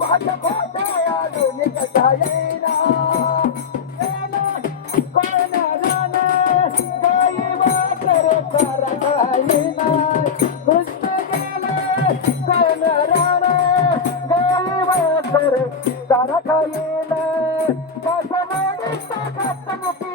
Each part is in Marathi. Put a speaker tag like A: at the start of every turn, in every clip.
A: वाट पाहते आधी कसा येईना येईना बाई वाट पाहते आधी कसा येईना
B: यांच्याकडून शंभर रुपये
A: तारा खाईन मुठी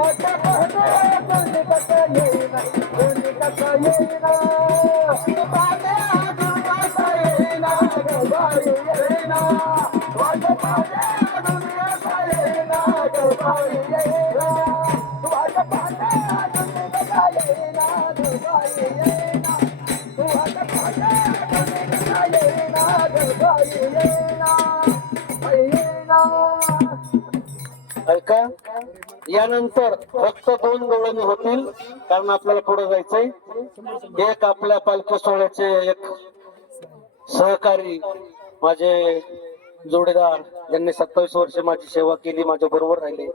A: वाटे
B: ऐका यानंतर फक्त दोन गवळणी होतील कारण आपल्याला पुढे जायचंय. एक आपल्या पालखी सोहळ्याचे एक सहकारी माझे जोडीदार ज्यांनी सत्तावीस वर्ष माझी सेवा केली माझ्या बरोबर राहिले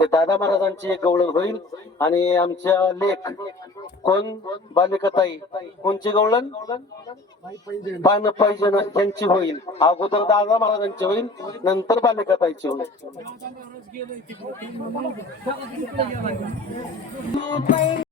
B: ते दादा महाराजांची एक गवळण होईल आणि आमच्या लेख कोण? बालिकाताई. कोणची गवळण? पान पाहिजे यांची होईल. अगोदर दादा महाराजांची होईल नंतर बालिकाताईची होईल.